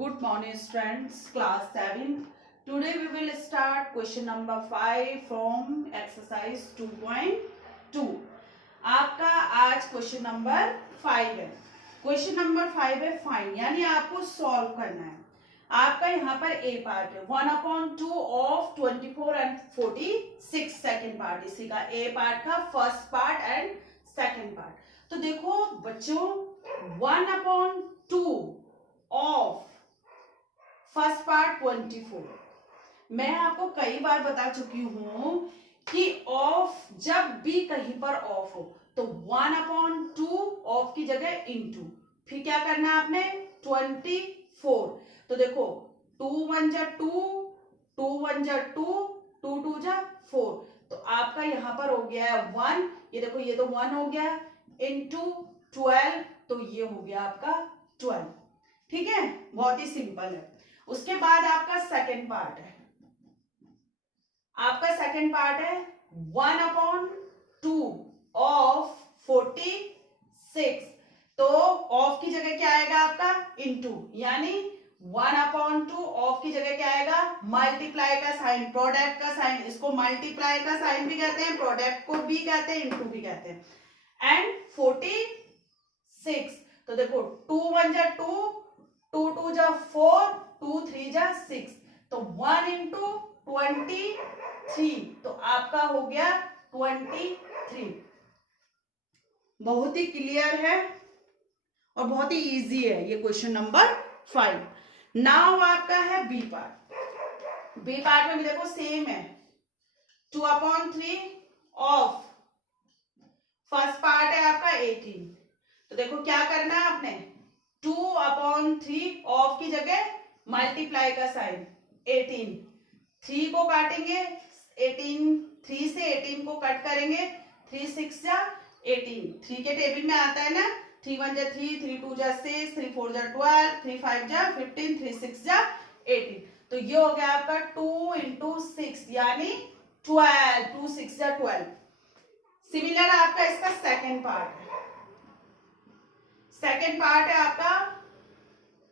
Good morning students, class 7. Today we will start question number 5 from exercise 2.2. आपका आज question number 5 है. Question number 5 है find, यानी आपको सॉल्व करना है. आपका यहाँ पर ए पार्ट है 1/2 ऑफ 24 एंड 46 सेकेंड पार्ट. इसी का ए पार्ट का first part and second part. तो देखो बच्चों 1/2 ऑफ फर्स्ट पार्ट 24. मैं आपको कई बार बता चुकी हूं कि ऑफ जब भी कहीं पर ऑफ हो तो 1/2 ऑफ की जगह इनटू, फिर क्या करना है आपने 24. तो देखो 2 1 जा 2, 2 1 जा 2, 2 2 जा 4. तो आपका यहां पर हो गया है 1. ये देखो ये तो 1 हो गया इनटू 12, तो ये हो गया आपका 12. ठीक है, बहुत ही सिंपल है. उसके बाद आपका सेकेंड पार्ट है. आपका सेकेंड पार्ट है 1/2 ऑफ 46. तो ऑफ की जगह क्या आएगा आपका इनटू, यानी 1/2 ऑफ की जगह क्या आएगा मल्टीप्लाई का साइन, प्रोडक्ट का साइन. इसको मल्टीप्लाई का साइन भी कहते हैं, प्रोडक्ट को भी कहते हैं, इनटू भी कहते हैं. एंड 46. तो देखो 2 1 जा 2, 2 2 जा 4, 2 3 जा 6. तो 1 इंटू 23. तो आपका हो गया 23. बहुत ही क्लियर है और बहुत ही इजी है ये क्वेश्चन नंबर 5. नाउ आपका है बी पार्ट. बी पार्ट में भी देखो सेम है 2/3 ऑफ फर्स्ट पार्ट है आपका 18. तो देखो क्या करना है आपने 2/3 ऑफ की जगह मल्टीप्लाई का साइन 18. 3 को काटेंगे 18, 3 से 18 को कट करेंगे 3 6 जा 18. 3 के टेबल में आता है ना 3 1 जा 3, 3 2 जा 6, 3 4 जा 12, 3 5 जा 15, 3 6 जा 18. तो ये हो गया आपका 2 इंटू 6 यानी 12. 2 6 जा 12. सिमिलर आपका इसका सेकेंड पार्ट है. सेकेंड पार्ट है आपका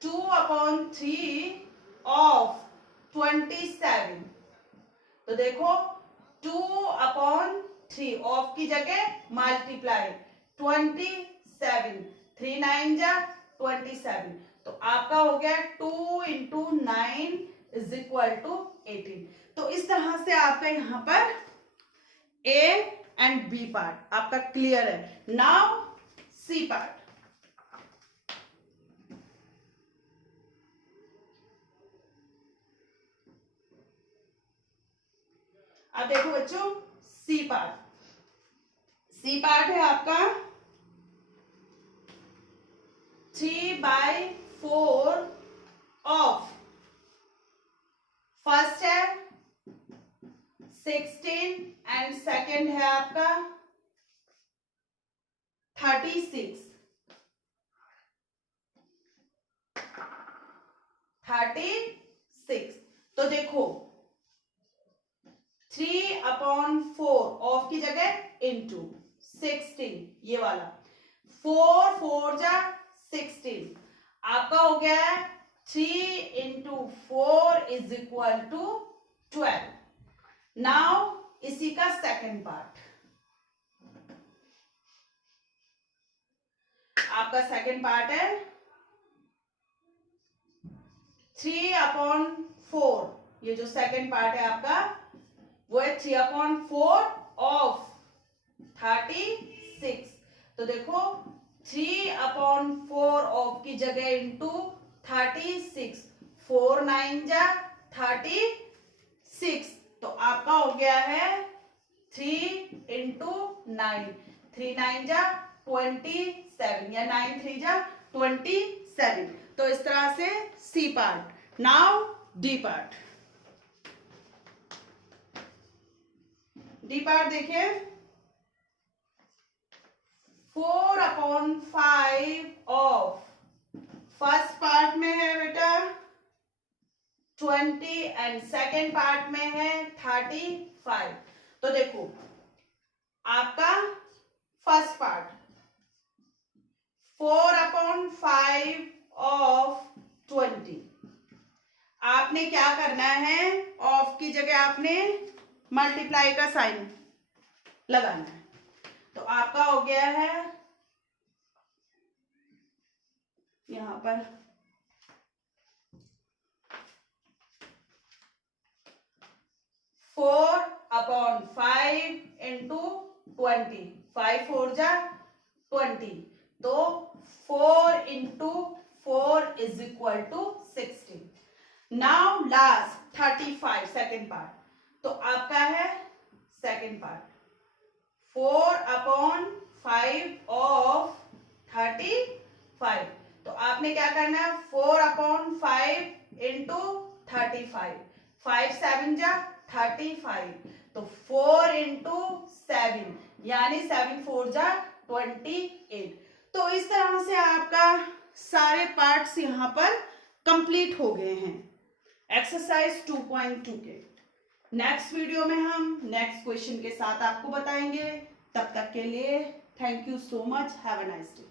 2/3 ऑफ 27. तो देखो 2/3 ऑफ की जगह मल्टीप्लाई 27. 3 9 जा 27. तो आपका हो गया 2 इंटू 9 इज इक्वल टू 18. तो इस तरह से आपका यहां पर ए एंड बी पार्ट आपका क्लियर है. Now C part. अब देखो बच्चों सी पार्ट. सी पार्ट है आपका 3/4 ऑफ फर्स्ट है 16 एंड सेकेंड है आपका 36. 36. तो देखो 3/4 ऑफ की जगह इनटू 16 ये वाला 4 4 जा 16. आपका हो गया है 3 into 4 is equal to 12. Now इसी का सेकेंड पार्ट. आपका सेकेंड पार्ट है 3/4. ये जो सेकेंड पार्ट है आपका वो है 3/4 ऑफ 36. तो देखो 3/4 ऑफ की जगह इंटू 36. 4 9 जा 36. तो आपका हो गया है 3 इंटू 9. 3 9 जा 27 या 9 3 जा 27. तो इस तरह से C part. Now D part. D part देखिए 4/5 ऑफ फर्स्ट पार्ट में है बेटा 20 एंड सेकेंड पार्ट में है 35. तो देखो आपका फर्स्ट पार्ट 4/5 ऑफ 20. आपने क्या करना है, ऑफ की जगह आपने मल्टीप्लाई का साइन लगाना है। तो आपका हो गया है यहां पर 4/5 इंटू 20, 5 4 जा 20, तो 4 into 4 is equal to 60। Now last 35 second part, तो आपका है सेकेंड पार्ट 4/5 ऑफ 35। तो आपने क्या करना है 4/5 इंटू 35, 5 7 जा 35, तो 4 इंटू 7 यानी 7 4 जा 28। तो इस तरह से आपका सारे पार्ट्स यहाँ पर कंप्लीट हो गए हैं एक्सरसाइज 2.2 के। नेक्स्ट वीडियो में हम नेक्स्ट क्वेश्चन के साथ आपको बताएंगे। तब तक के लिए thank you so much, have a nice day.